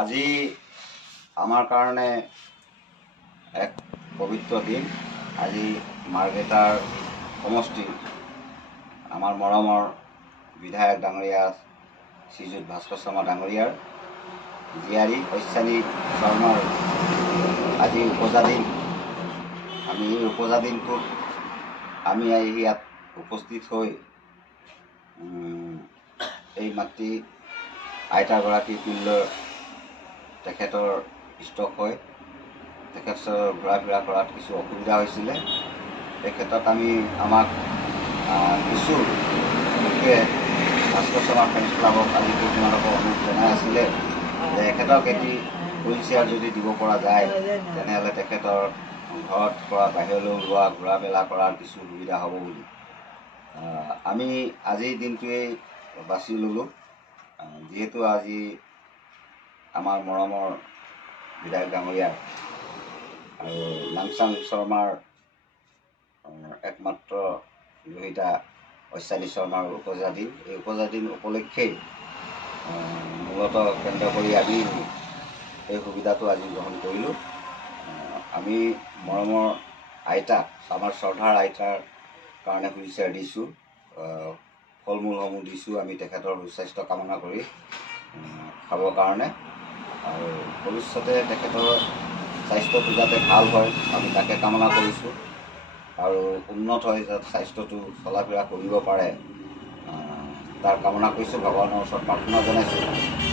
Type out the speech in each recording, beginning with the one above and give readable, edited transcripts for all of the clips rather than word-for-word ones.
আজি আমাৰ কাৰণে এক পবিত্ৰ দিন। আজি মাৰ্ঘেটাৰ সমষ্টি আমাৰ মৰমৰ বিধায়ক ডাঙৰীয়া শ্ৰীযুত ভাস্কৰ শৰ্মা ডাঙৰীয়াৰ জীয়াৰী ঐশানী শৰ্মাৰ আজি উপজা দিন। আমি এই উপজা দিনটোত আমি ইয়াত উপস্থিত হৈ এই মাতৃ আইতাগৰাকী তুল্যৰ তেখেতৰ ষ্ট্ৰক হয়। তেখেতৰ ঘূৰা ফুৰা কৰাত কিছু অসুবিধা হৈছিলে। এই ক্ষেত্ৰত আমাক কিছু লোকে ভাস্কৰ শৰ্মা ফ্ৰেণ্ডছ ক্লাবক আজি কেইদিনমানকৈ অনুৰোধ জনাই আছিলে যে এখেতক এটি হুইল চেয়াৰ যদি দিব পৰা যায় তেনেহ'লে তেখেতৰ ঘৰত পৰা বাহিৰলৈ ওলোৱা ঘূৰা মেলা কৰাৰ কিছু সুবিধা হ'ব বুলি আমি আজিৰ দিনটোৱেই বাছি ল'লোঁ। যিহেতু আজি আমাৰ মৰমৰ বিধায়ক ডাঙৰীয়াৰ আৰু নামচাং শৰ্মাৰ একমাত্ৰ লোহিতা ঐশানী শৰ্মাৰ উপজা দিন। এই উপজা দিন উপলক্ষেই মূলতঃ কেন্দ্ৰ কৰি আমি এই সুবিধাটো আজি গ্ৰহণ কৰিলোঁ। আমি মৰমৰ আইতা আমাৰ শ্ৰদ্ধাৰ আইতাৰ কাৰণে হুইল চেয়াৰ দিছোঁ, ফল মূলসমূহ দিছোঁ আমি তেখেতৰ সুস্বাস্থ্য কামনা কৰি খাবৰ কাৰণে। আৰু ভৱিষ্যতে তেখেতৰ স্বাস্থ্যটো যাতে ভাল হয় আমি তাকে কামনা কৰিছোঁ আৰু উন্নত হৈ যাতে স্বাস্থ্যটো চলা ফিৰা কৰিব পাৰে তাৰ কামনা কৰিছোঁ, ভগৱানৰ ওচৰত প্ৰাৰ্থনা জনাইছোঁ।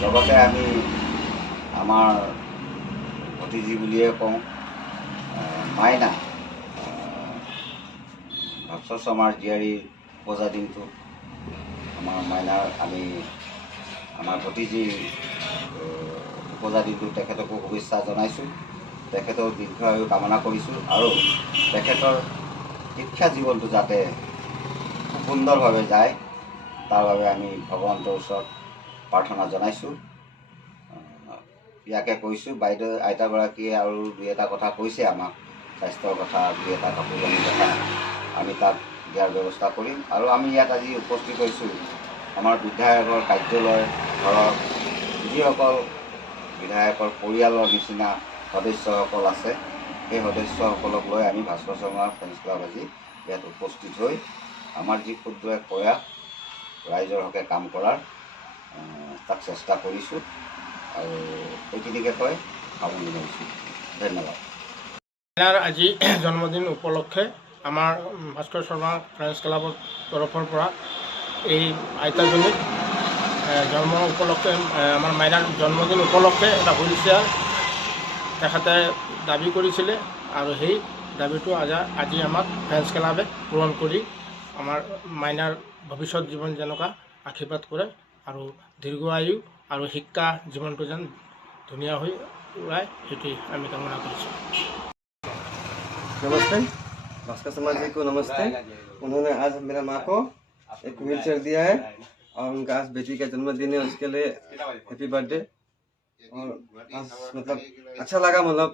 লগতে আমি আমাৰ ভতিজী বুলিয়ে কওঁ মাইনা ভাস্কৰ শৰ্মাৰ জীয়াৰীৰ উপজা দিনটোত আমাৰ মাইনাৰ আমি আমাৰ ভতিজীৰ উপজা দিনটোত তেখেতকো শুভেচ্ছা জনাইছোঁ। তেখেতৰ দীৰ্ঘায়ু কামনা কৰিছোঁ আৰু তেখেতৰ শিক্ষা জীৱনটো যাতে খুব সুন্দৰভাৱে যায় তাৰ বাবে আমি ভগৱন্তৰ ওচৰত প্ৰাৰ্থনা জনাইছোঁ। ইয়াকে কৈছোঁ। বাইদেউ আইতাগৰাকীয়ে আৰু দুই এটা কথা কৈছে আমাক, স্বাস্থ্যৰ কথা, দুই এটা কাপোৰ কানিৰ কথা আমি তাত দিয়াৰ ব্যৱস্থা কৰিম। আৰু আমি ইয়াত আজি উপস্থিত হৈছোঁ আমাৰ বিধায়কৰ কাৰ্যালয় ঘৰৰ যিসকল বিধায়কৰ পৰিয়ালৰ নিচিনা সদস্যসকল আছে সেই সদস্যসকলক লৈ আমি ভাস্কৰ শৰ্মা ফ্ৰেণ্ডছ ক্লাব আজি ইয়াত উপস্থিত হৈ আমাৰ যি ক্ষুদ্ৰ এক প্ৰয়াস ৰাইজৰ হকে কাম কৰাৰ তাক চেষ্টা কৰিছোঁ আৰু এইখিনিকে কৈ সামৰণি মাৰিছোঁ। ধন্যবাদ। আজি জন্মদিন উপলক্ষে আমাৰ ভাস্কৰ শৰ্মা ফ্ৰেণ্ডছ ক্লাবৰ তৰফৰ পৰা এই আইতাজনীক জন্ম উপলক্ষে আমাৰ মাইনাৰ জন্মদিন উপলক্ষে এটা হুইল চেয়াৰ তেখেতে দাবী কৰিছিলে আৰু সেই দাবীটো আজি আমাক ফ্ৰেণ্ডছ ক্লাবে পূৰণ কৰি আমাৰ মাইনাৰ ভৱিষ্যত জীৱন যেনেকুৱা আশীৰ্বাদ কৰে আৰু দীৰ্ঘ আয়ু আৰু শিক্ষা জীৱনটো যেন ধুনীয়া হৈ ওলায় সেইটোৱেই আমি কামনা কৰিছোঁ। नमस्ते, भास्कर शर्मा जी को नमस्ते। उन्होंने आज मेरा माँ को एक व्हील चेयर दिया है और उनका आज बेटी का जन्मदिन है, उसके लिए हैप्पी बर्थडे। और आज मतलब अच्छा लगा, मतलब